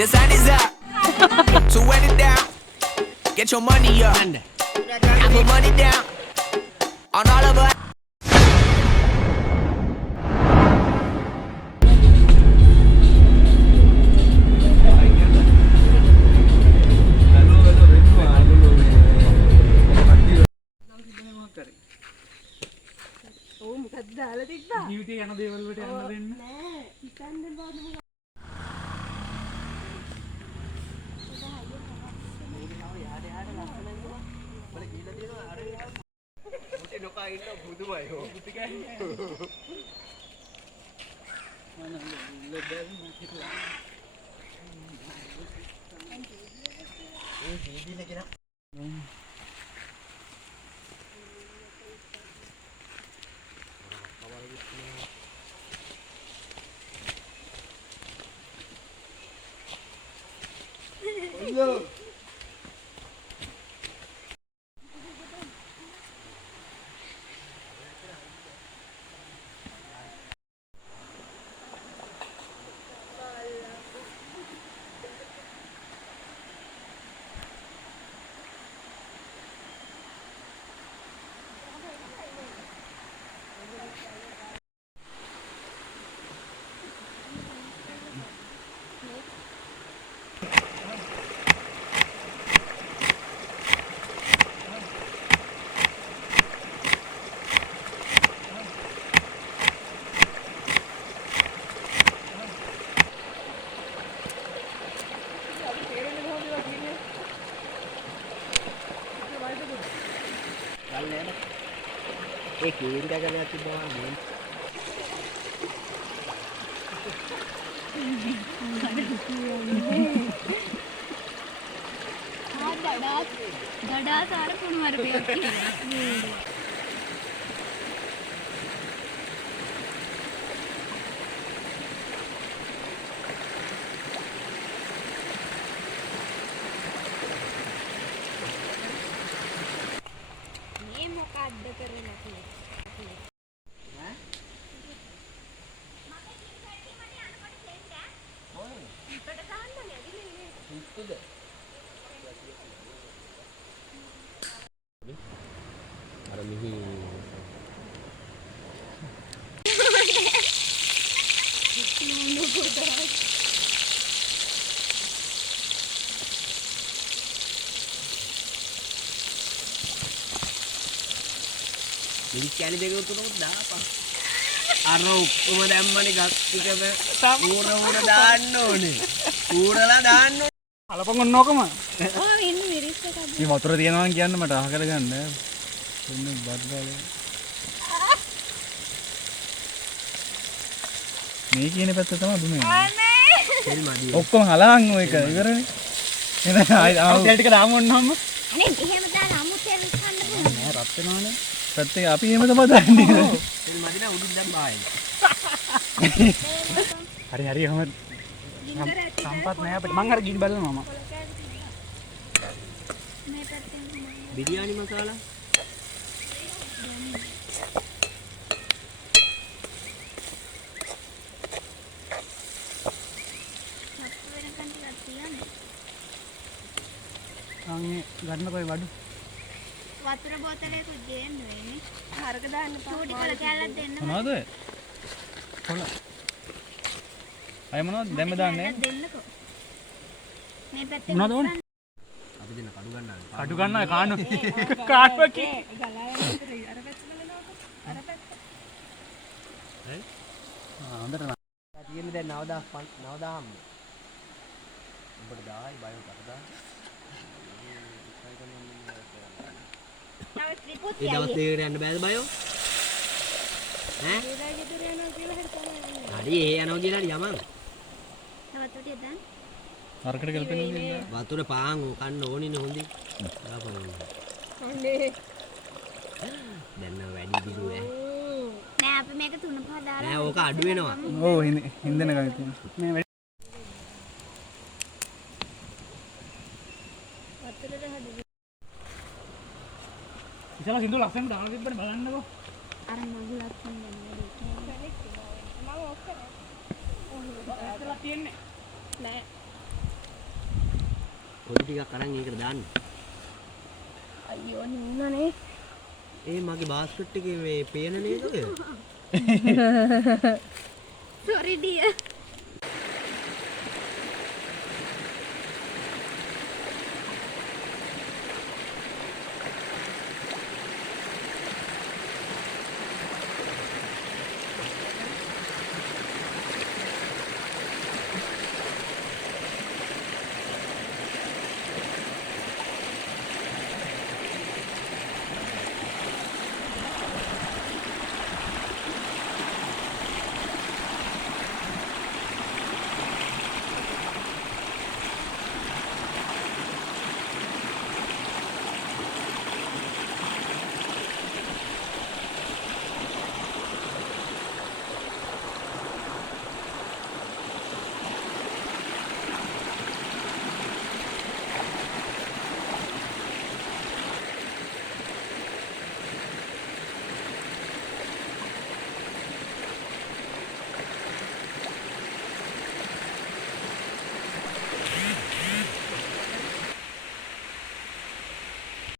The sun is up. So wet it down. Get your money up. I put money down on all of us. ජීවිතේ යන දේවල් වලට යන්න දෙන්න නෑ හිතන්න බෑ නොකා ඉන්න බුදුමයි හො Hello. एक कीर का गले अच्छी बात नहीं हाँ गड़ा सारा कौन मार पे ये मौका अड्डा करने लगे අර මිහි මිනිස් කැලි දෙක උතුරකට දාපන් අර ඔක්කොම දැම්මනේ ගස් ටිකම ඌර දාන්න ඕනේ ඌරලා දාන්න ඕනේ කලපන් ඔන්න ඕකම ඔව් ඉන්නේ මිරිස් එකක් මේ වතුර තියනවා කියන්න මට අහ කරගන්න එන්න බද්දාලේ මේ කියන පැත්ත තමයි දුන්නේ හරි මදි ඔක්කොම හලහන් ඔය එක ඉවරනේ එහෙනම් ආව ටික දාමු ඔන්නම අනේ එහෙම දාලා අමුත් එන්න කන්න පුළුවන් නෑ රත් වෙනවනේ පැත්තේ අපි එහෙම තමයි දාන්නේ හරි මදි නෑ උඩින් දැන් බායි හරි හරි එහෙම සම්පත් නෑ අපිට මං අර ගිනි බලනවා මම මේ පැත්තෙන් බිරියානි මසාලා අනේ ගන්න කොයි වඩු වතුර බෝතලයකුත් දෙන්න වෙන්නේ හරක දාන්න චූටි කල කැල්ලක් දෙන්න මොනවද ඔය කොළ අය මොනවද දැම්ම දාන්නේ දෙන්නකෝ මේ පැත්තේ මොනවද ඕනේ අපි දෙන්න කඩු ගන්නවා කඩු ගන්නවා කාණු කාටුවකි ගලාගෙන ඉතින් අර පැත්ත බලනකො අර පැත්ත හොඳට තියෙන්නේ දැන් 9000ම උඹට 10යි බයෝ කරදා තව ත්‍රිපුත් ඒ දවස් දෙකකට යන්න බෑද බයෝ ඈ ඒලා ගෙදර යනවා කියලා හරි තමයි හරි ඒ යනවා කියලා හරි යමන් තවත් උටිය දැන් අරකට ගල්පෙන්නේ වතුර පාන් කන්න ඕනිනේ හොඳින් දාපන් අනේ දැන් නම් වැඩි දිරු ඈ නෑ අපි මේක තුන පහ දාලා නෑ ඕක අඩු වෙනවා ඔව් හින්දන ගම තියෙන මේ වතුරේ හදු ඉතලා සින්දු ලස්සන දාලා තිබ්බනේ බලන්නකෝ අර මගුලක් තියෙනවා මම ඔක්කොම ඉතලා තියන්නේ නෑ පොඩි ටිකක් අරන් ඒකට දාන්න. අයියෝ නින්නනේ. ඒ මගේ බාස්කට් එකේ මේ පේන නේද ඔය? Sorry dear.